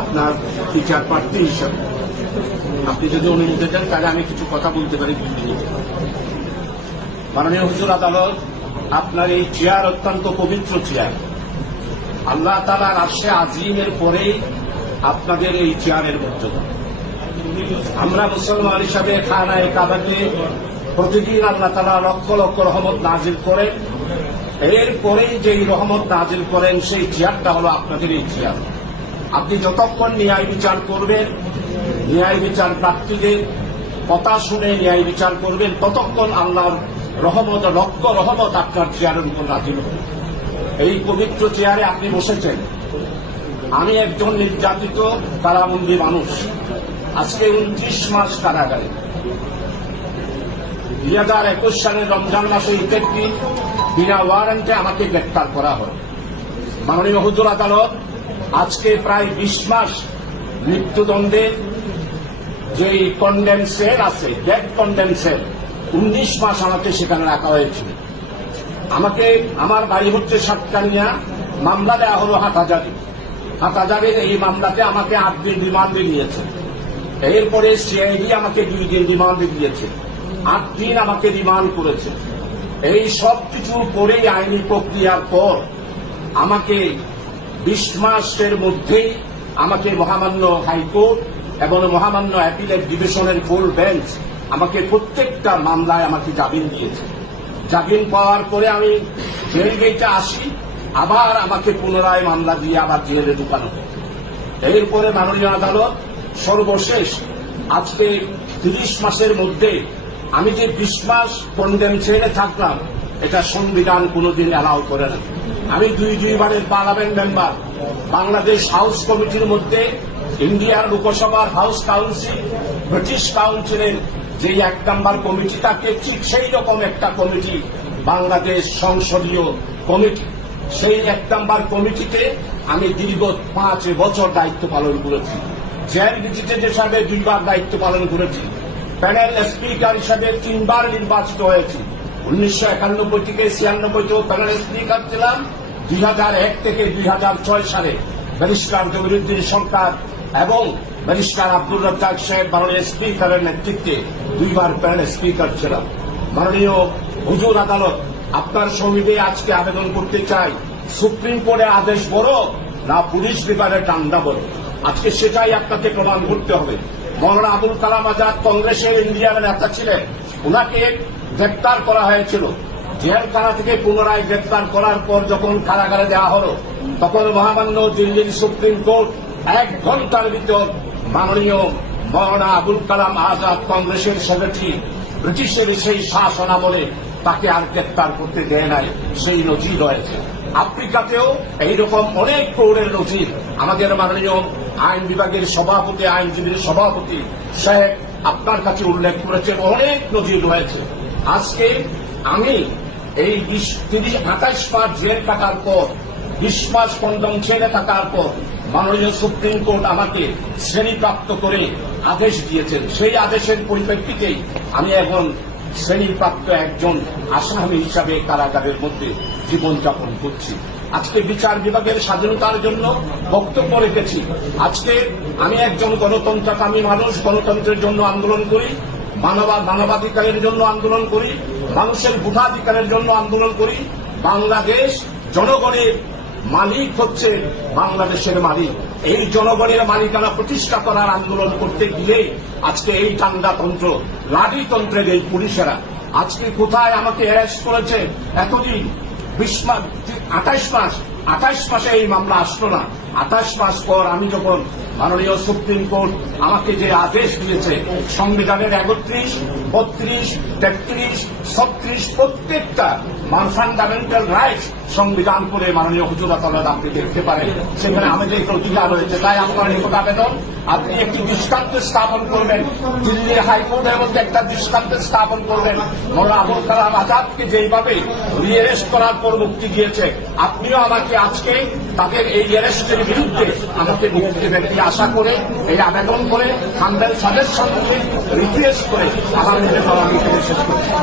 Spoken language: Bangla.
আপনার টিচার প্রার্থী হিসাবে। আপনি যদি অনুমতি দেন তাহলে আমি কিছু কথা বলতে পারি। মাননীয় হুজুর আদালত, আপনার এই চেয়ার অত্যন্ত পবিত্র চেয়ার। আল্লাহ তালার আসে আজিমের পরেই আপনাদের এই চেয়ারের মর্যাদা। আমরা মুসলমান হিসাবে খানায় কাবাতে প্রতিদিন আল্লাহ তালা লক্ষ লক্ষ রহমত নাজিল করেন। এরপরেই যেই রহমত নাজিল করেন, সেই চেয়ারটা হলো আপনাদের এই চেয়ার আপনি যতক্ষণ ন্যায় বিচার করবেন, ন্যায় বিচার প্রার্থীদের কথা শুনে ন্যায় বিচার করবেন, ততক্ষণ আল্লাহর রহমত লক্ষ রহমত আপনার চেয়ারের উপর হবে। এই পবিত্র চেয়ারে আপনি বসেছেন। আমি একজন নির্যাতিত, কারাবন্দী মানুষ। আজকে উনত্রিশ মাস কারাগারে। দুই হাজার একুশ সালের রমজান মাসে দিন বিনা ওয়ারেন্টে আমাকে গ্রেপ্তার করা হয়। মাননীয় হুজুর আদালত, আজকে প্রায় বিশ মাস মৃত্যুদণ্ডের যে কন্ডেন্সের আছে ডেথ কন্ডেন্সের উনিশ মাস আমাকে সেখানে রাখা হয়েছিল। আমাকে, আমার বাড়ি হচ্ছে সাতকানিয়া, মামলা দেওয়া হলো হাটহাজারি হাটহাজারির এই মামলাতে আমাকে আট দিন রিমান্ডে নিয়েছে। এরপরে সিআইডি আমাকে দুই দিন রিমান্ডে দিয়েছে। আট দিন আমাকে রিমান্ড করেছে এই সব কিছু করেই আইনি প্রক্রিয়ার পর আমাকে বিশ মাসের মধ্যেই আমাকে মহামান্য হাইকোর্ট এবং মহামান্য অ্যাপিলেট ডিভিশনের ফুল বেঞ্চ আমাকে প্রত্যেকটা মামলায় আমাকে জামিন দিয়েছে। জামিন পাওয়ার পরে আমি জেল গেটে আসি, আবার আমাকে পুনরায় মামলা দিয়ে আবার জেলে ঢুকানো এরপরে মাননীয় আদালত সর্বশেষ আজকে তিরিশ মাসের মধ্যে আমি যে বিশ মাস কন্ডেম ছেড়ে থাকলাম, এটা সংবিধান কোনোদিন অ্যালাউ করে না। আমি দুই দুইবারের পার্লামেন্ট মেম্বার, বাংলাদেশ হাউস কমিটির মধ্যে ইন্ডিয়ার লোকসভার হাউস কাউন্সিল, ব্রিটিশ কাউন্সিলের যে এক নাম্বার কমিটি থাকে ঠিক সেই রকম একটা কমিটি বাংলাদেশ সংসদীয় কমিটি। সেই এক নাম্বার কমিটিতে আমি দীর্ঘ পাঁচ বছর দায়িত্ব পালন করেছি। জেল ভিজিটেড হিসাবে দুইবার দায়িত্ব পালন করেছি। প্যানেল স্পিকার হিসাবে তিনবার নির্বাচিত হয়েছি। উনিশশো একানব্বই থেকে ছিয়ানব্বইতেও প্যানেল স্পিকার ছিলাম। দুই হাজার এক থেকে দুই হাজার ছয় সালে ব্যারিস্টার জমিরুদ্দিন সরকার এবং ব্যারিস্টার আব্দুল রাজ্জাক সাহেব মাননীয় স্পিকারের নেতৃত্বে দুইবার প্যানেল স্পিকার ছিলাম। মাননীয় হুজুর আদালত, আপনার সমিতি আজকে আবেদন করতে চাই। সুপ্রিম কোর্টের আদেশ বড়, না পুলিশ বিভাগের ডান্ডা বড়। আজকে সেটাই আপনাকে প্রমাণ করতে হবে। মৌলানা আবুল কালাম আজাদ কংগ্রেসের ইন্ডিয়ার নেতা ছিলেন। ওনাকে গ্রেপ্তার করা হয়েছিল। জেলখানা থেকে পুনরায় গ্রেপ্তার করার পর যখন কারাগারে দেওয়া হলো, তখন মহামান্য দিল্লির সুপ্রিম কোর্ট এক ঘণ্টার ভিতর মাননীয় মৌলানা আবুল কালাম আজাদ কংগ্রেসের সেক্রেটারি, ব্রিটিশের সেই শাসন আমলে তাকে আর গ্রেপ্তার করতে দেয় নাই, সেই নজির রয়েছে। আফ্রিকাতেও এইরকম অনেক প্রৌঢ়ের নজির। আমাদের মাননীয় আইন বিভাগের সভাপতি, আইনজীবীর সভাপতি সাহেব আপনার কাছে উল্লেখ করেছেন, অনেক নজির রয়েছে। আজকে আমি এই বিশ, তিরিশ, আঠাইশ মাস জেল কাটার পর, বিশ মাস কন্ডম ছেড়ে থাকার পর, মাননীয় সুপ্রিম কোর্ট আমাকে শ্রেণীপ্রাপ্ত করে আদেশ দিয়েছেন। সেই আদেশের পরিপ্রেক্ষিতেই আমি এখন শ্রেণীপ্রাপ্ত একজন আসামি হিসাবে কারাগারের মধ্যে জীবনযাপন করছি। আজকে বিচার বিভাগের স্বাধীনতার জন্য বক্তব্য রেখেছি। আজকে আমি একজন গণতন্ত্রকামী মানুষ, গণতন্ত্রের জন্য আন্দোলন করি, মানবা, মানবাধিকারের জন্য আন্দোলন করি, মানুষের ভোটাধিকারের জন্য আন্দোলন করি, বাংলাদেশ জনগণের মালিক হচ্ছে বাংলাদেশের মালিক। এই জনগণের মালিকানা প্রতিষ্ঠা করার আন্দোলন করতে গিয়ে আজকে এই টান্ডাতন্ত্র লাঠিতন্ত্রের এই পুলিশেরা আজকে কোথায় আমাকে অ্যারেস্ট করেছে? এতদিন বিশ মাস আঠাইশ মাস, আঠাইশ মাসে এই মামলা আসলো না। আঠাশ মাস পর আমি যখন মাননীয় সুপ্রিম কোর্ট আমাকে যে আদেশ দিয়েছে, সংবিধানের একত্রিশ, বত্রিশ, তেত্রিশ, ছত্রিশ প্রত্যেকটা মান ফান্ডামেন্টাল রাইটস সংবিধান করে মাননীয় হুজুর আদালত আপনি দেখতে পারেন। সেখানে আমাদের একটু অধিকার রয়েছে, তাই আপনার নিকট আবেদন। আপনি একটি দৃষ্টান্ত স্থাপন করবেন। দিল্লির হাইকোর্টের মধ্যে একটা দৃষ্টান্ত স্থাপন করবেন। মোলা আবুল কালাম আজাদকে যেইভাবে রিঅ্যারেস্ট করার পর মুক্তি দিয়েছে, আপনিও আমাকে আজকে তাদের এই অ্যারেস্টের বিরুদ্ধে আমাকে মুক্তি এই আশা করে, এই আবেদন করে খান্ডের সাজেশন রিকোয়েস্ট করে আগামী দিনে আমি শেষ করছি